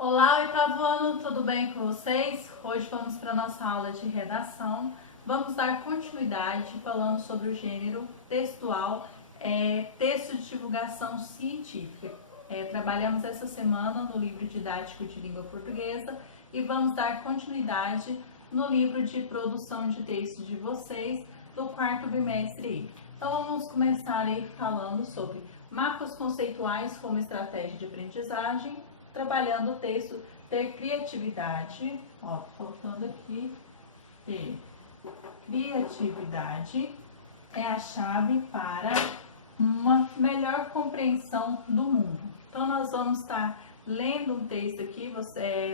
Olá, oitavo ano, tudo bem com vocês? Hoje vamos para a nossa aula de redação. Vamos dar continuidade falando sobre o gênero textual, texto de divulgação científica. Trabalhamos essa semana no livro didático de língua portuguesa e vamos dar continuidade no livro de produção de texto de vocês do quarto bimestre. Então vamos começar aí falando sobre mapas conceituais como estratégia de aprendizagem, trabalhando o texto, ter criatividade, faltando aqui, ter criatividade é a chave para uma melhor compreensão do mundo. Então nós vamos estar lendo um texto aqui,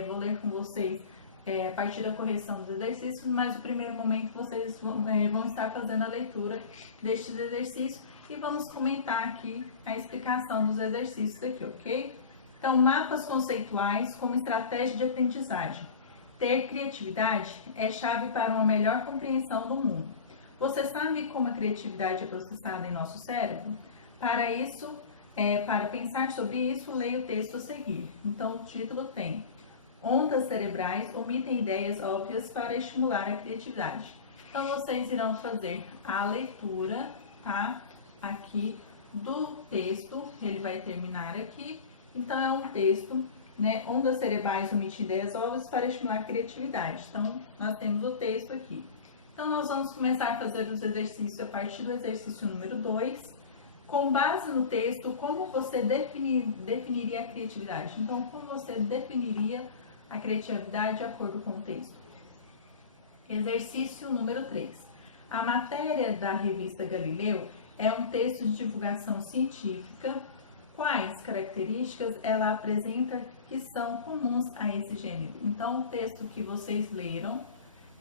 vou ler com vocês a partir da correção dos exercícios, mas no primeiro momento vocês vão estar fazendo a leitura destes exercícios e vamos comentar aqui a explicação dos exercícios aqui, ok? Então, mapas conceituais como estratégia de aprendizagem. Ter criatividade é chave para uma melhor compreensão do mundo. Você sabe como a criatividade é processada em nosso cérebro? Para isso, para pensar sobre isso, leia o texto a seguir. Então, o título tem: Ondas cerebrais omitem ideias óbvias para estimular a criatividade. Então, vocês irão fazer a leitura, tá? Aqui do texto, ele vai terminar aqui. Então, é um texto, né? Ondas cerebrais omitem ideias óbvias para estimular a criatividade. Então, nós temos o texto aqui. Então, nós vamos começar a fazer os exercícios a partir do exercício número 2. Com base no texto, como você definiria a criatividade? Então, como você definiria a criatividade de acordo com o texto? Exercício número 3. A matéria da revista Galileu é um texto de divulgação científica. Quais características ela apresenta que são comuns a esse gênero? Então, o texto que vocês leram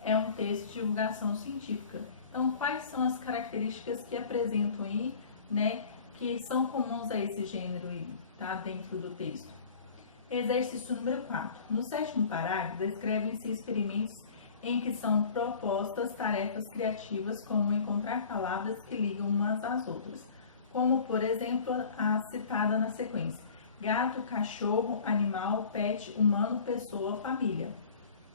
é um texto de divulgação científica. Então, quais são as características que apresentam aí, né, que são comuns a esse gênero aí, tá, dentro do texto? Exercício número 4. No 7º parágrafo, descrevem-se experimentos em que são propostas tarefas criativas, como encontrar palavras que ligam umas às outras, como, por exemplo, a citada na sequência: gato, cachorro, animal, pet, humano, pessoa, família.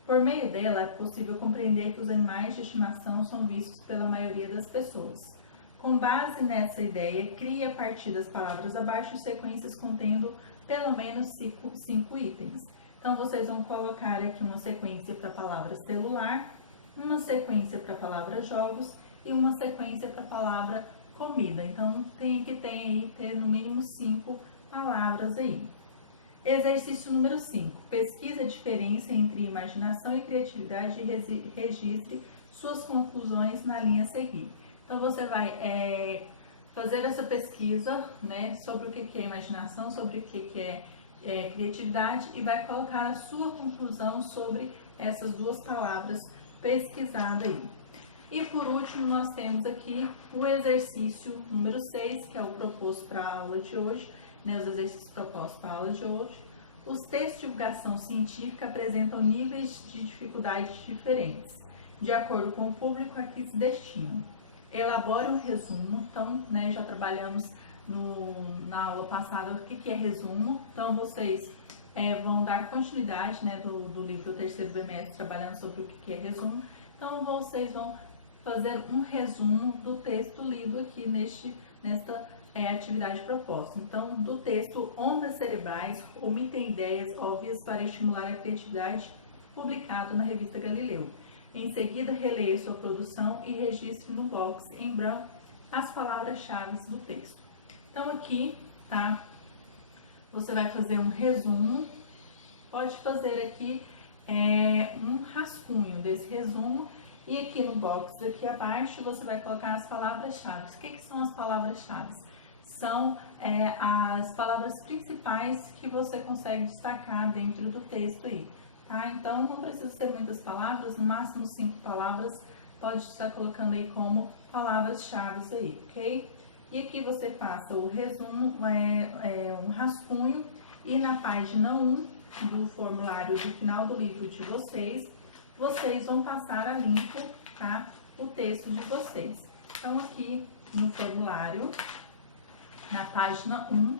Por meio dela, é possível compreender que os animais de estimação são vistos pela maioria das pessoas. Com base nessa ideia, crie a partir das palavras abaixo sequências contendo pelo menos 5 itens. Então, vocês vão colocar aqui uma sequência para a palavra celular, uma sequência para a palavra jogos e uma sequência para a palavra comida. Então, tem que ter no mínimo 5 palavras aí. Exercício número 5. Pesquise a diferença entre imaginação e criatividade e registre suas conclusões na linha a seguir. Então, você vai fazer essa pesquisa, né, sobre o que é imaginação, sobre o que é criatividade e vai colocar a sua conclusão sobre essas duas palavras pesquisadas aí. E por último, nós temos aqui o exercício número 6, que é o proposto para a aula de hoje, né, os exercícios propostos para a aula de hoje. Os textos de divulgação científica apresentam níveis de dificuldade diferentes, de acordo com o público a que se destinam. Elabore um resumo. Então, né, já trabalhamos na aula passada o que é resumo. Então, vocês vão dar continuidade, né, do livro do 3º bimestre, trabalhando sobre o que é resumo. Então, vocês vão fazer um resumo do texto lido aqui nesta atividade proposta. Então, do texto Ondas Cerebrais omitem ideias óbvias para estimular a criatividade, publicado na revista Galileu. Em seguida, releia sua produção e registre no box em branco as palavras-chave do texto. Então, aqui, tá? Você vai fazer um resumo. Pode fazer aqui um rascunho desse resumo. E aqui no box, aqui abaixo, você vai colocar as palavras-chave. O que são as palavras-chave? São as palavras principais que você consegue destacar dentro do texto aí, tá? Então, não precisa ser muitas palavras, no máximo 5 palavras, pode estar colocando aí como palavras-chave aí, ok? E aqui você passa o resumo, um rascunho, e na página 1 do formulário do final do livro de vocês vão passar a limpo, tá, o texto de vocês. Então, aqui no formulário, na página 1,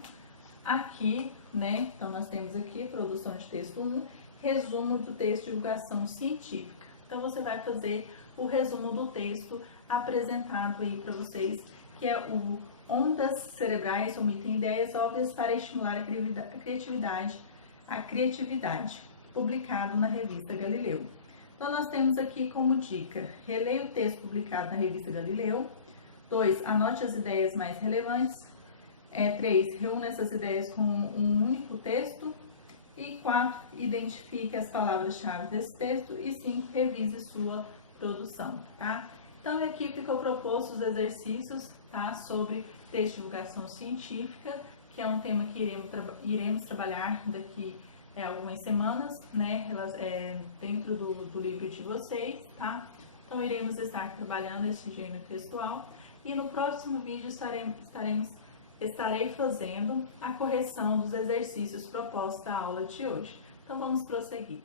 aqui, né? Então, nós temos aqui produção de texto 1, resumo do texto de divulgação científica. Então, você vai fazer o resumo do texto apresentado aí para vocês, que é o Ondas Cerebrais Omitem Ideias Óbvias para Estimular a Criatividade, publicado na revista Galileu. Então, nós temos aqui como dica: releia o texto publicado na revista Galileu. 2. Anote as ideias mais relevantes. 3. Reúna essas ideias com um único texto. E 4. Identifique as palavras-chave desse texto. E 5. Revise sua produção, tá? Então, aqui ficou proposto os exercícios, tá? Sobre texto de divulgação científica, que é um tema que iremos trabalhar daqui algumas semanas, né? Dentro do livro de vocês, tá? Então, iremos estar trabalhando esse gênero textual. E no próximo vídeo estarei fazendo a correção dos exercícios propostos da aula de hoje. Então, vamos prosseguir.